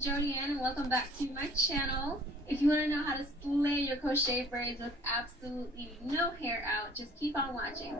Jody Ann and welcome back to my channel. If you want to know how to slay your crochet braids with absolutely no hair out, just keep on watching.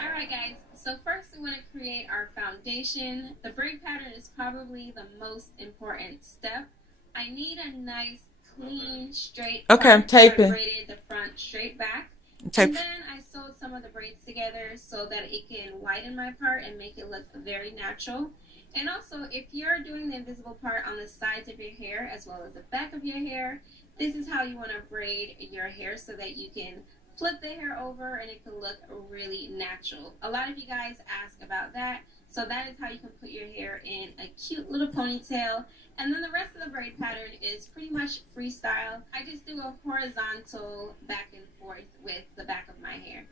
Alright guys, so first we want to create our foundation. The braid pattern is probably the most important step. I need a nice, clean, straight Okay, I'm taping. I braided the front straight back. And then I sewed some of the braids together so that it can widen my part and make it look very natural. And also, if you're doing the invisible part on the sides of your hair as well as the back of your hair, this is how you want to braid your hair so that you can flip the hair over and it can look really natural. A lot of you guys ask about that, so that is how you can put your hair in a cute little ponytail. And then the rest of the braid pattern is pretty much freestyle. I just do a horizontal back and forth with the back of my hair.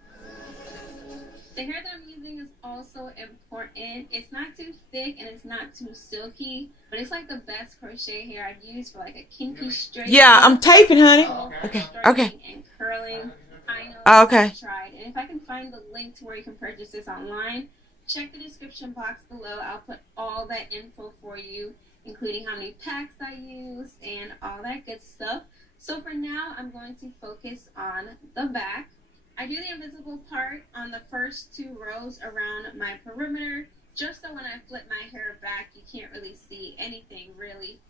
The hair that I'm using is also important. It's not too thick and it's not too silky, but it's like the best crochet hair I've used for like a kinky straight. Yeah, I'm taping, honey. Okay. And curling. I know. Okay. I tried. And if I can find the link to where you can purchase this online, check the description box below. I'll put all that info for you, including how many packs I use and all that good stuff. So for now, I'm going to focus on the back. I do the invisible part on the first 2 rows around my perimeter, just so when I flip my hair back, you can't really see anything, really.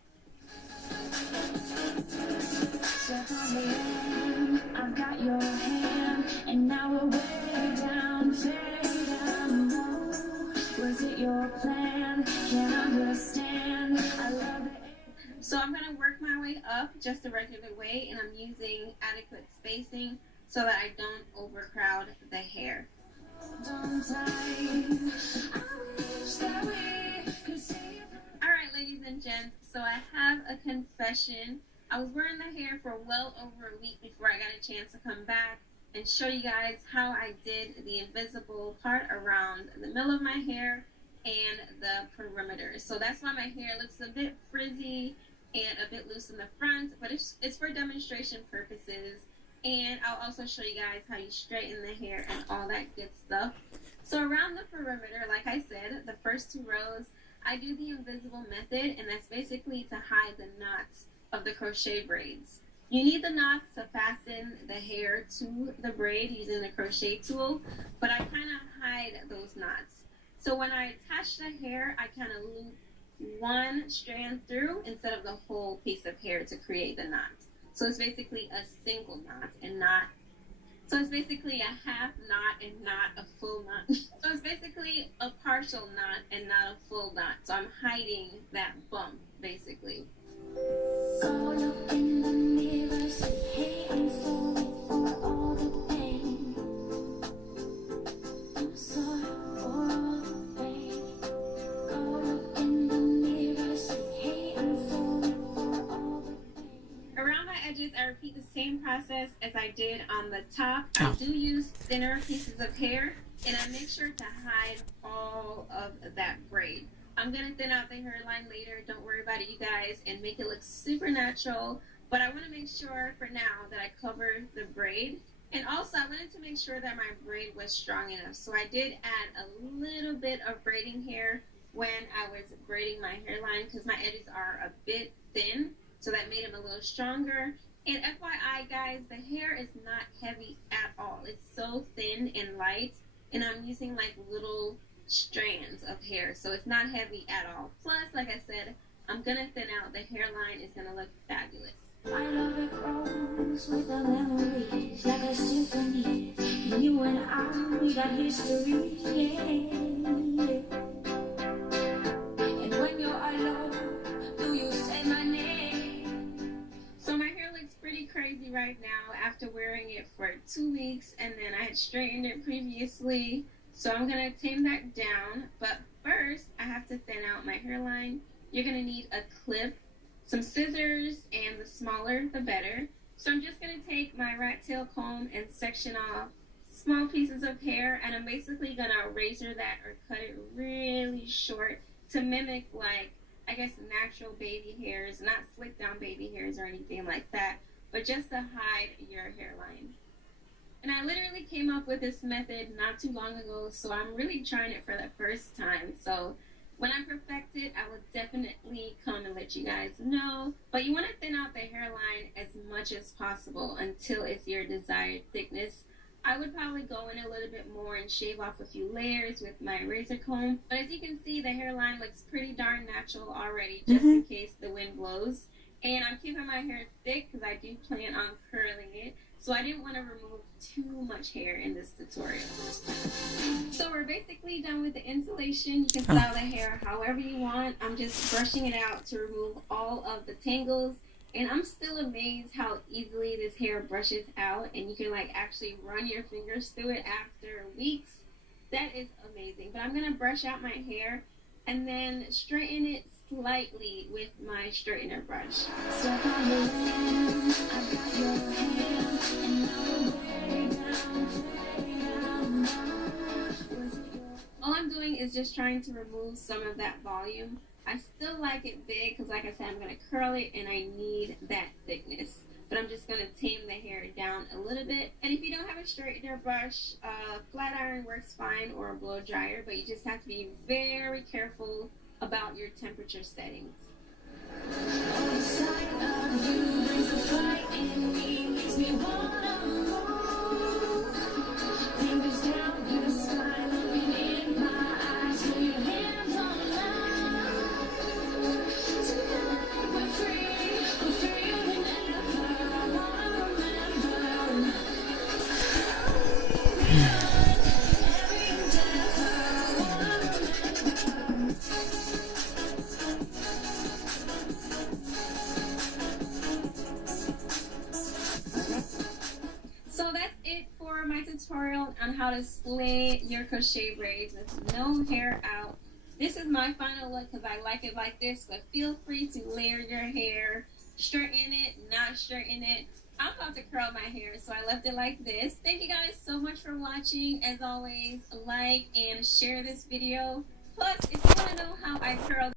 I've got your hand, and now we're way down, was it your plan? Can't understand. I love it. So I'm going to work my way up just the regular way, and I'm using adequate spacing so that I don't overcrowd the hair. Alright, ladies and gents, so I have a confession. I was wearing the hair for well over a week before I got a chance to come back and show you guys how I did the invisible part around the middle of my hair and the perimeter. So that's why my hair looks a bit frizzy and a bit loose in the front, but it's for demonstration purposes. And I'll also show you guys how you straighten the hair and all that good stuff. So around the perimeter, like I said, the first 2 rows, I do the invisible method, and that's basically to hide the knots of the crochet braids. You need the knots to fasten the hair to the braid using the crochet tool, but I kind of hide those knots. So when I attach the hair, I kind of loop one strand through instead of the whole piece of hair to create the knot. So it's basically a single knot and not, so it's basically a half knot and not a full knot. So it's basically a partial knot and not a full knot. So I'm hiding that bump, basically. I repeat the same process as I did on the top. I do use thinner pieces of hair, and I make sure to hide all of that braid. I'm going to thin out the hairline later, don't worry about it you guys, and make it look super natural, but I want to make sure for now that I cover the braid. And also I wanted to make sure that my braid was strong enough, so I did add a little bit of braiding hair when I was braiding my hairline because my edges are a bit thin, so that made them a little stronger. And FYI guys, the hair is not heavy at all. It's so thin and light, and I'm using like little strands of hair, so it's not heavy at all. Plus, like I said, I'm gonna thin out. The hairline is gonna look fabulous. I love it grows with the memories like a symphony. You and I, we got history, yeah. And when you're alone, do you say my name? So my hair looks pretty crazy right now after wearing it for 2 weeks, and then I had straightened it previously. So I'm going to tame that down, but first I have to thin out my hairline. You're going to need a clip, some scissors, and the smaller the better. So I'm just going to take my rat tail comb and section off small pieces of hair, and I'm basically going to razor that or cut it really short to mimic, like, I guess, natural baby hairs, not slick down baby hairs or anything like that, but just to hide your hairline. And I literally came up with this method not too long ago, so I'm really trying it for the first time. So When I perfect it, I will definitely come and let you guys know. But you want to thin out the hairline as much as possible until it's your desired thickness. I would probably go in a little bit more and shave off a few layers with my razor comb. But as you can see, the hairline looks pretty darn natural already, just in case the wind blows. And I'm keeping my hair thick because I do plan on curling it. So I didn't want to remove too much hair in this tutorial. So we're basically done with the insulation. You can style the hair however you want. I'm just brushing it out to remove all of the tangles. And I'm still amazed how easily this hair brushes out. And you can like actually run your fingers through it after weeks. That is amazing. But I'm going to brush out my hair and then straighten it slightly with my straightener brush. All I'm doing is just trying to remove some of that volume. I still like it big because like I said, I'm going to curl it and I need that thickness. But I'm just going to tame the hair down a little bit. And if you don't have a straightener brush, flat iron works fine, or a blow dryer, but you just have to be very careful about your temperature settings. So that's it for my tutorial on how to split your crochet braids with no hair out. This is my final look because I like it like this, but feel free to layer your hair, straighten it, not straighten it. I'm about to curl my hair, so I left it like this. Thank you guys so much for watching. As always, like and share this video. Plus, if you want to know how I curl